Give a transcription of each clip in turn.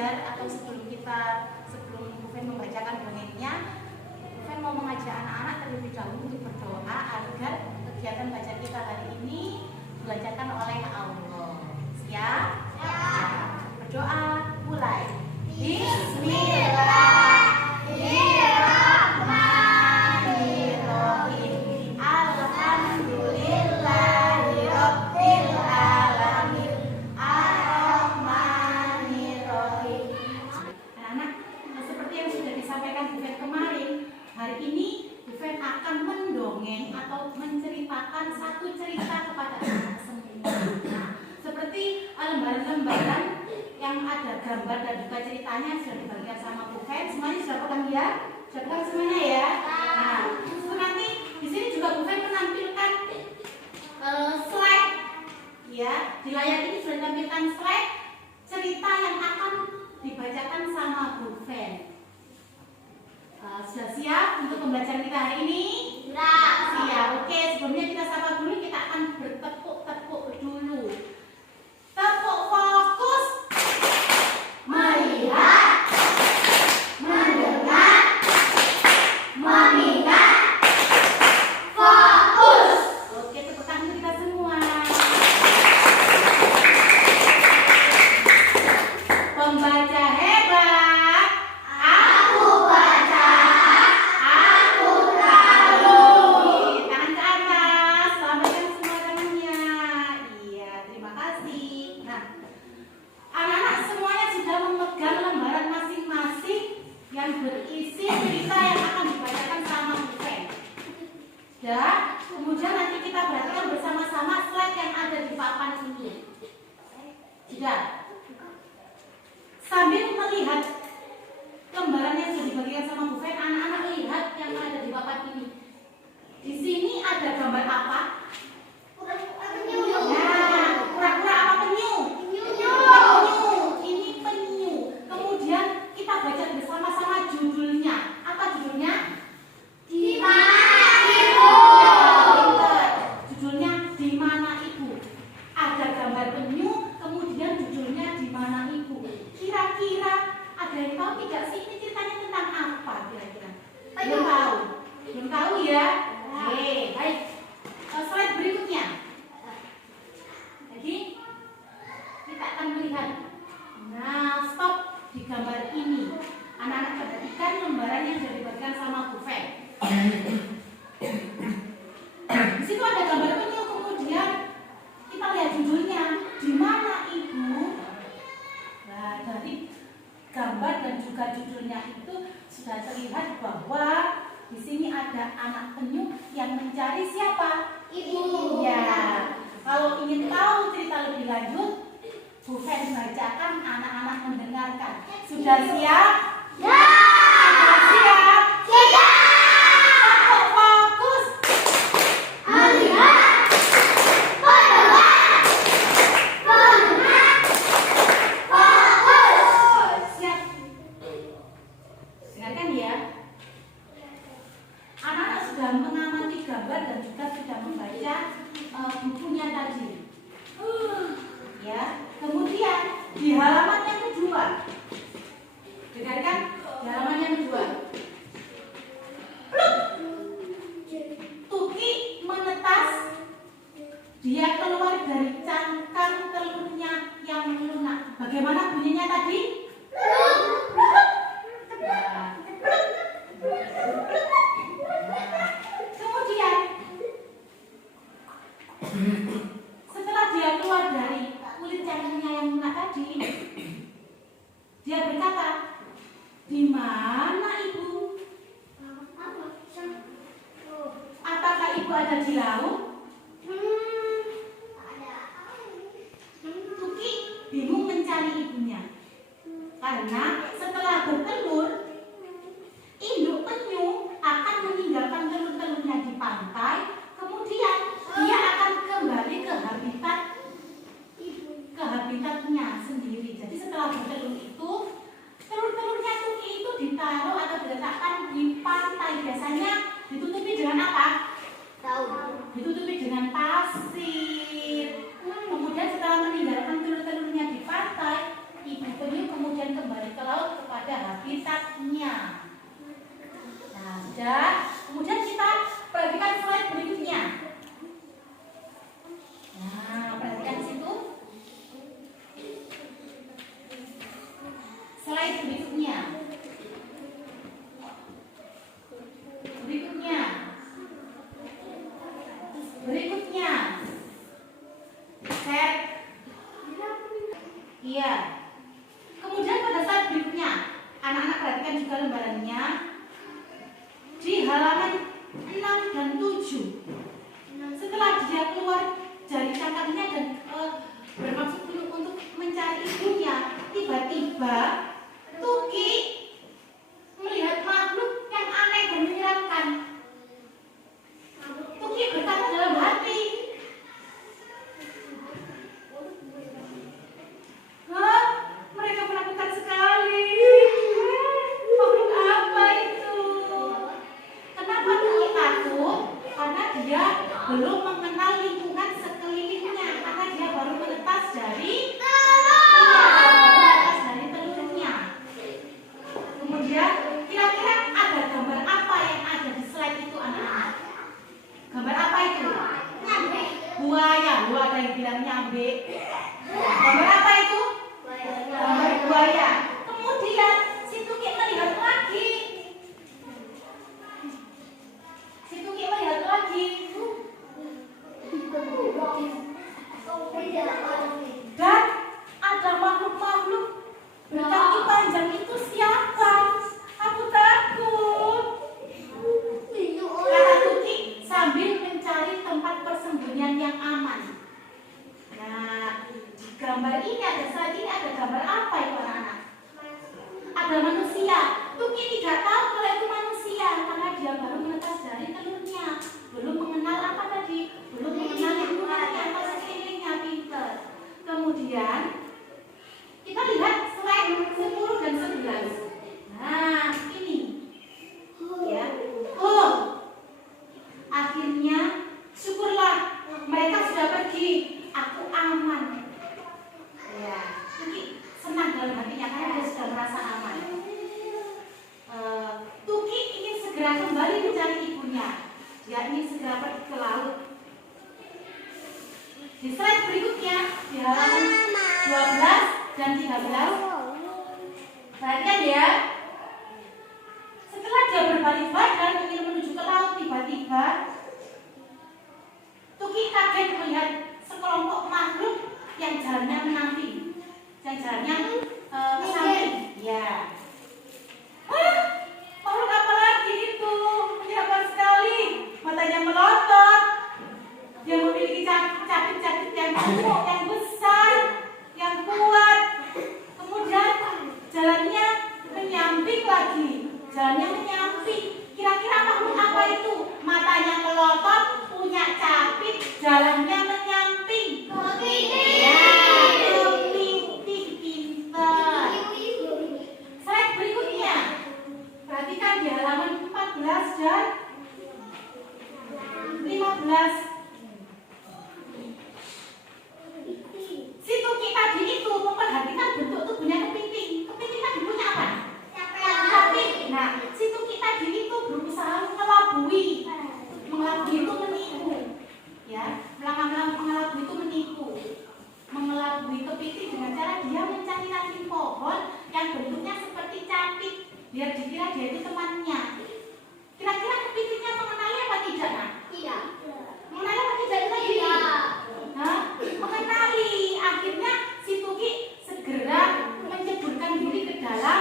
belajar atau sebelum Bufen membacakan dongengnya, Bufen mau mengajak anak-anak terlebih dahulu untuk berdoa agar kegiatan baca kita hari ini dilancarkan oleh Allah. Siap? Siap. Berdoa, mulai. Bismillahirrahmanirrahim. Alhamdulillahirabbil alamin. Ar-Rahmanirrahim. Anak-anak, seperti yang sudah disampaikan Bufen kemarin, hari ini Bufen akan mendongeng atau menceritakan satu cerita kepada anak semua. Seperti lembaran-lembaran yang ada gambar dan juga ceritanya sudah dibagikan sama Bufen. Semuanya sudah paham ya? Sudah paham semuanya ya? Nah, terus nanti di sini juga Bufen menampilkan slide. Ya, di layar ini sudah ditampilkan slide cerita yang akan dibacakan sama Bufen. Sudah siap untuk pembelajaran kita hari ini? Siap. Oke, sebelumnya kita sapa dulu, kita akan bertepuk-tepuk dulu. Tepuk fokus. Melihat, mendengar, mengingat, fokus. Oke, tepuk tangan kita semua. Pembaca hebat. Aku baca, aku tahu. Tangan ke atas, lambaikan semua tangannya. Iya, terima kasih. Nah, anak-anak semuanya sudah memegang lembaran masing-masing yang berisi cerita yang akan dibacakan sama Bufen. Dan kemudian nanti kita perhatikan bersama-sama slide yang ada di papan ini. Sudah. Sambil melihat lembaran yang sudah dibagikan sama Bufen, anak-anak lihat yang ada di papan ini. Di sini ada gambar apa? Nah, kura-kura apa? Penyu. Penyu. Ini penyu. Kemudian kita baca bersama-sama judulnya. Apa judulnya? Di mana ibu? Judulnya Di Mana Ibu. Ada gambar penyu, kemudian judulnya Di Mana Ibu. Kira-kira ada yang tahu tidak sih ini ceritanya tentang apa kira-kira? Belum tahu. Belum tahu ya? Oke, baik. Slide berikutnya. Jadi kita akan melihat. Nah, stop di gambar ini. Anak-anak perhatikan lembaran yang sudah dibagikan sama Bufen. Di situ ada gambar penyu, kemudian kita lihat judulnya Di Mana Ibu. Nah, dari gambar dan juga judulnya itu sudah terlihat bahwa di sini ada anak penyu yang mencari siapa? Ibunya. Kalau ingin tahu cerita lebih lanjut, Bufen bacakan, anak-anak mendengarkan. Sudah siap? Ya. Sudah siap? Siap. Tepuk fokus. Melihat, mendengar, mengingat, fokus. Siap. Dengarkan ya. Anak-anak sudah mengamati gambar dan juga sudah membaca bukunya tadi. Ya. Kemudian di halaman yang kedua, dengarkan di halaman yang kedua. Pluk. Tuki menetas, dia keluar dari cangkang telurnya yang lunak. Bagaimana bunyinya tadi? Pluk. Pluk. Nah. Kemudian setelah dia keluar dari kulit cangkangnya yang lunak tadi, dia berkata, di mana ibu? Apakah ibu ada di laut? Tuki bingung mencari ibunya, karena setelah bertelur, induk penyu akan meninggalkan telur-telurnya di pantai, kemudian dia akan kembali ke habitatnya sendiri. Jadi setelah bertelur itu, telur-telurnya Tuki itu ditaruh atau diletakkan di pantai. Biasanya ditutupi dengan apa? Ditutupi dengan pasir. Kemudian setelah meninggalkan telur-telurnya di pantai, ibu penyu kemudian kembali kembali ke laut kepada habitatnya. Nah, sudah. Kemudian kita perhatikan slide berikutnya. Nah, perhatikan di situ. Slide berikutnya. Set. Iya. Kemudian pada slide berikutnya, anak-anak perhatikan juga lembarannya. Di halaman 6 dan 7. Setelah dia keluar dari cangkangnya dan bermaksud untuk mencari ibunya, tiba-tiba Tuki melihat makhluk yang aneh dan menyeramkan. Tuki berkata dalam hati, mereka menakutkan sekali. Makhluk apa itu? Kenapa Tuki takut? Karena dia belum mengenal lingkungan sekelilingnya, karena dia baru menetas dari telurnya. Kemudian kira-kira ada gambar apa yang ada di slide itu, anak-anak? Gambar apa itu? Buaya. Ada yang bilang nyambe. Gambar apa itu? Gambar buaya. Kemudian si Tuki melihat lagi. Dan ada makhluk-makhluk berkaki panjang itu siapa? Aku takut. Kata Tuki sambil mencari tempat persembunyian yang aman. Nah, di gambar ini ada gambar apa itu, anak-anak? Ada manusia. Tuki tidak tahu kalau itu manusia karena dia baru menetas dari telurnya, belum mengenal apa tadi, belum mengenal lingkungannya, apa sekelilingnya, pinter. Kemudian kita lihat slide 10 dan 11. Nah, ini ya. Akhirnya syukurlah mereka sudah pergi, aku aman. Ya, Tuki senang dalam hatinya karena dia sudah merasa aman. Tuki ingin segera kembali mencari ibunya. Dia ingin segera pergi ke laut. Di slide berikutnya, di halaman 12 dan 13, perhatikan ya. Setelah dia berbalik badan ingin menuju ke laut, tiba-tiba Tuki kaget melihat sekelompok makhluk yang jalannya menyamping, yang jalannya ke samping. Ya. Makhluk apa lagi itu? Menyeramkan sekali. Matanya melotot. Dia memiliki capit-capit yang gemuk, yang besar, yang kuat. Kemudian jalannya menyamping lagi. Jalannya menyamping. Kira-kira makhluk apa itu? Matanya melotot, punya capit, jalannya menyamping. Ya, kepiting pintar. Slide berikutnya. Perhatikan di halaman 14 dan 15. Si Tuki tadi itu memperhatikan bentuk tubuhnya kepiting. Kepiting tadi punya apa? Capit. Nah, si Tuki tadi itu berusaha mengelabui. Mengelabui itu menipu. Ya, mengelabui itu menipu. Mengelabui kepiting dengan cara dia mencari ranting pohon yang bentuknya seperti capit. Biar dikira dia itu temannya. Kira-kira kepitingnya mengenali apa tidak, Nak? Tidak. Mengenali apa tidak lagi? Tidak. Mengenali. Akhirnya si Tuki segera menceburkan diri ke dalam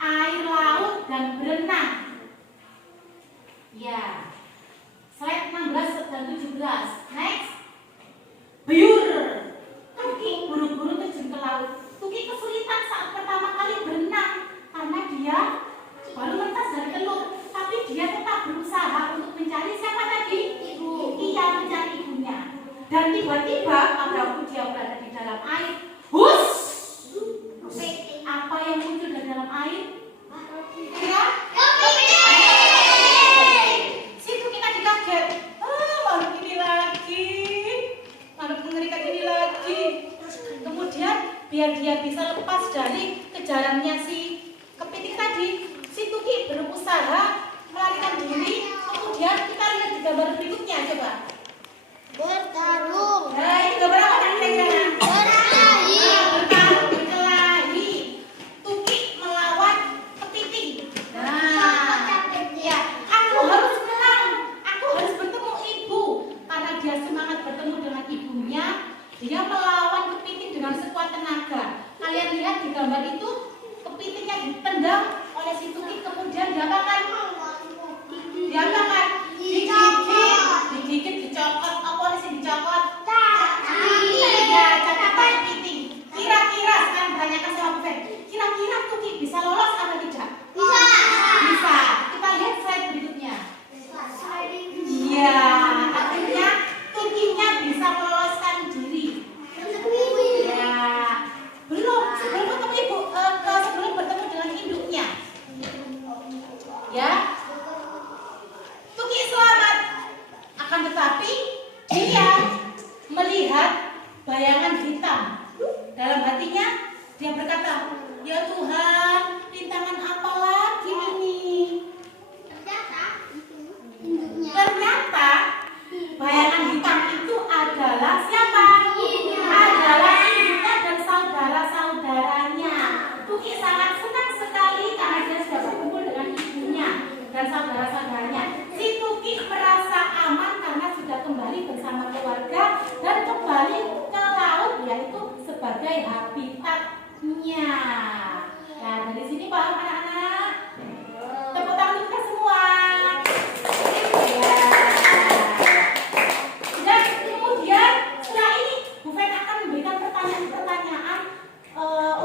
air laut dan berenang. Ya. Slide 16 dan 17. Next. Biur. Tuki buru-buru terjun ke laut. Tuki kesulitan saat pertama kali berenang karena dia baru menetas dari telur, tapi dia tetap berusaha untuk mencari siapa tadi? Ibu. Ia mencari ibunya. Dan tiba-tiba pada waktu dia berada di dalam air, hus! Apa yang muncul dari dalam air? Kira? Situ kita dikaget. Makhluk ini lagi. Makhluk mengerikan ini lagi. Kemudian biar dia bisa lepas dari kejarannya si ditendang oleh si Tuki, kemudian diapakan? Diapakan? Digigit, dicokot. Apa sih dicokot? Ya, catatan kepiting. Kira-kira sekarang tanyakan sama Bu Fen. Kira-kira Tuki bisa lolos atau tidak? Bisa. Kita lihat slide berikutnya. Iya, akhirnya Tukinya bisa meloloskan diri. Ya, sebelum ketemu ibu, sebelum bertemu dengan induknya. Ya, Tuki selamat. Akan tetapi dia melihat bayangan hitam. Dalam hatinya dia berkata, ya Tuhan, rintangan apa lagi ini? Ternyata bayangan hitam itu adalah siapa? Adalah induknya dan saudara-saudaranya. Tuki sangat senang sekali karena dia sudah berkumpul dengan ibunya dan saudara-saudaranya. Si Tuki merasa aman karena sudah kembali bersama keluarga dan kembali ke laut, yaitu sebagai habitatnya. Nah, dari sini paham anak-anak? Tepuk tangan kita semua. Ya. Dan kemudian setelah ini Bu Fen akan memberikan pertanyaan-pertanyaan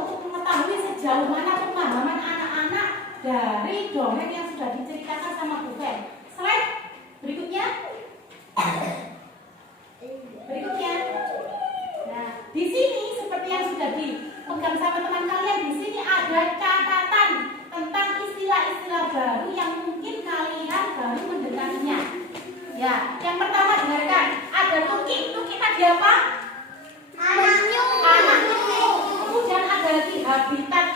untuk mengetahui sejauh mana pemahaman anak-anak dari dongeng yang sudah diceritakan sama Bu Fen. Slide berikutnya. Nah, di sini seperti yang sudah dipegang sama teman kalian, di sini ada catatan tentang istilah-istilah baru yang mungkin kalian baru mendengarnya. Ya, yang pertama dengarkan, ada Tuki. Tuki tadi apa? Anak nyuh. Kemudian ada lagi habitat.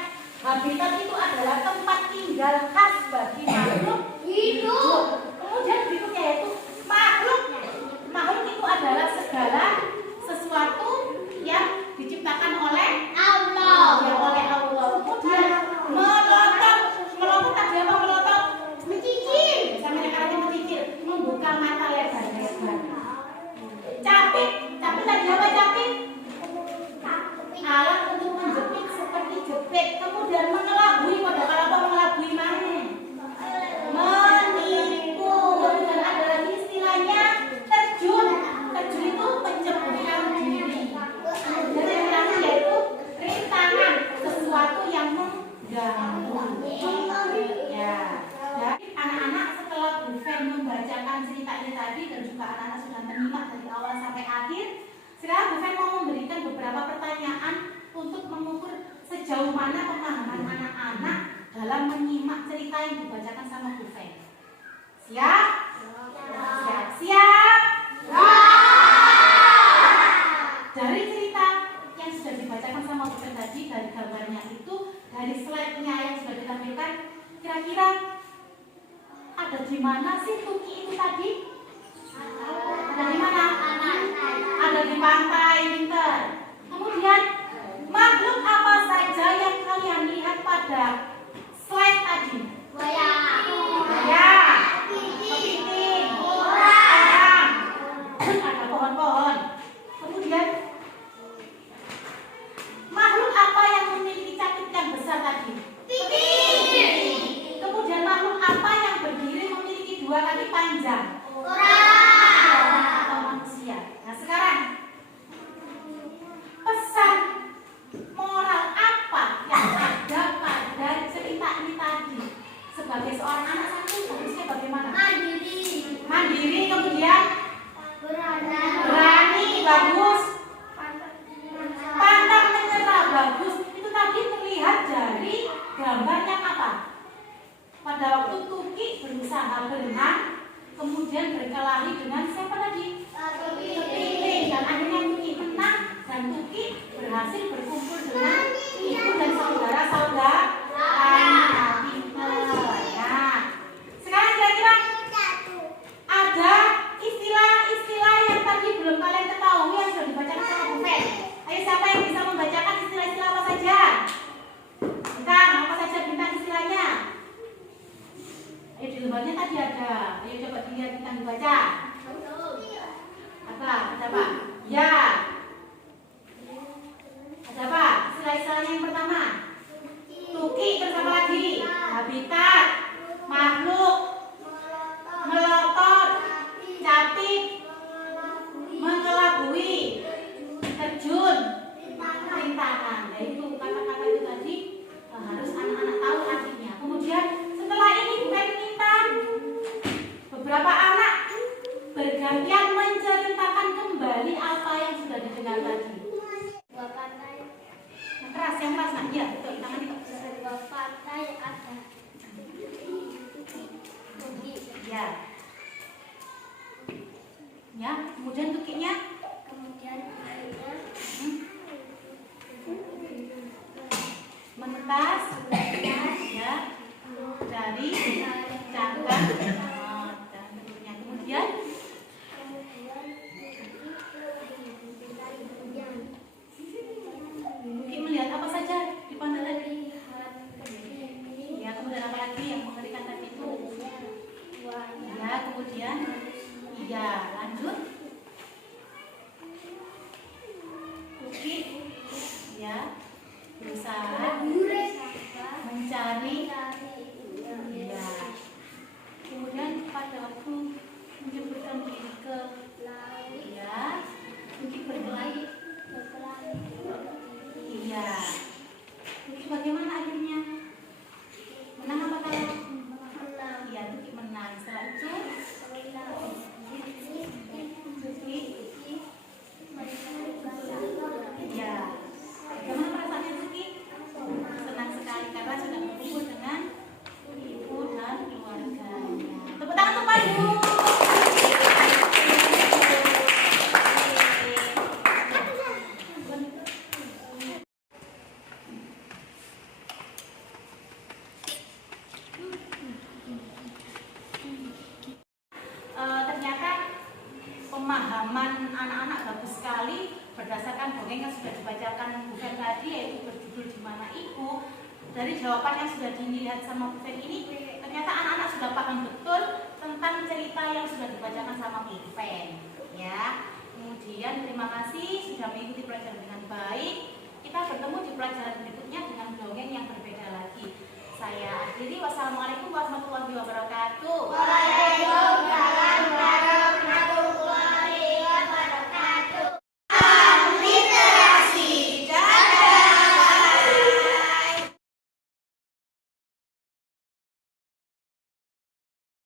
Habitat itu adalah tempat tinggal khas bagi makhluk hidup. Kemudian berikutnya yaitu makhluk. Makhluk itu adalah segala sesuatu yang diciptakan oleh Allah. Ya, oleh Allah. Kemudian melotot tadi apa melotot? Mencicil. Sama kalian mencicil, membuka mata lebar-lebar. Capit tadi apa capit? Alat untuk menjepit seperti jepit. Kemudian mengelabui, pada kalau apa mengelabui mana? Menipu. Dan ada lagi istilahnya terjun. Terjun itu menceburkan diri. Dan yang terakhir yaitu rintangan, sesuatu yang mengganggu. Ya. Jadi anak-anak setelah Bu Fen membacakan ceritanya tadi dan juga anak-anak sudah menyimak dari awal sampai akhir, sekarang Bu Fen mau memberikan beberapa pertanyaan untuk mengukur sejauh mana pemahaman anak-anak dalam menyimak cerita yang dibacakan sama Bu Fen. Siap? Siap? Dari cerita yang sudah dibacakan sama Bu Fen tadi, dari gambarnya itu, dari slide-nya yang sudah ditampilkan, kira-kira ada di mana sih Tuki itu tadi? Ada di mana? Ada di pantai, pinter. Kemudian makhluk apa saja yang kalian lihat pada slide tadi? Buaya, kepiting, orang, ada pohon-pohon. Kemudian makhluk apa yang memiliki capit yang besar tadi? Piting. Kemudian makhluk apa yang berdiri memiliki dua kaki panjang? Orang atau manusia. Nah sekarang pesan moral apa yang ada pada cerita ini tadi? Sebagai seorang anak satu harusnya bagaimana? Mandiri, kemudian berani, bagus. Pantang menyerah, bagus. Itu tadi terlihat dari gambar yang apa? Pada waktu Tuki berusaha berenang, kemudian berkelahi dengan siapa tadi? Kepiting. Dan akhirnya Tuki menang dan Tuki berhasil berkumpul dengan ibu dan saudara-saudaranya. Nah, sekarang kira-kira ada istilah-istilah yang tadi belum kalian ketahui yang sudah dibacakan sama Bu Fen. Ayo siapa yang bisa membacakan istilah-istilah apa saja? Bintang, apa saja bintang istilahnya? Ayo di lembarnya tadi ada. Ayo coba dilihat bintang dibaca. Ada apa? Ya. Ada apa? Istilah-istilahnya yang pertama. Tuki bersama lagi. anak-anak ibu, dari jawaban yang sudah dilihat sama Bu Fen ini, ternyata anak-anak sudah paham betul tentang cerita yang sudah dibacakan sama Bu Fen, ya. Kemudian terima kasih sudah mengikuti pelajaran dengan baik. Kita bertemu di pelajaran berikutnya dengan dongeng yang berbeda lagi. Saya akhiri. Wassalamualaikum warahmatullahi wabarakatuh.